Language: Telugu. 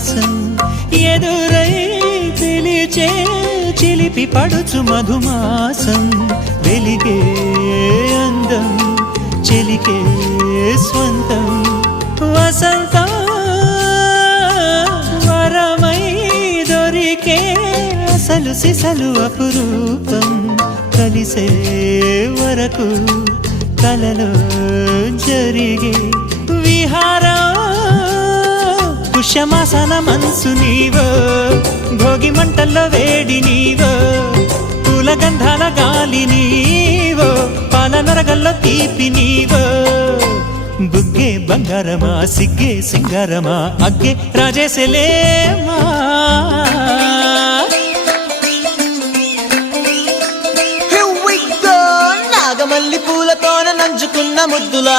విలాసం ఎదురై పిలిచే చిలిపి పడుచు మధుమాసం వెలిగే అందం చెలికే స్వంతం వసంతం వరమై దొరికే అసలు సిసలు అపురూపం కలిసే వరకు కలలో జరిగే విహారం పుష్యమాసన మనసు నీవో భోగి మంటల్లో వేడి నీవో పూల గంధాల గాలి నీవో పాల నరగల్లో తీపి నీవో బుగ్గే బంగారమా సిగ్గే సింగారమా అగ్గే రాజేసెలేమా నాగమల్లి పూలతోన నంచుకున్న ముద్దులార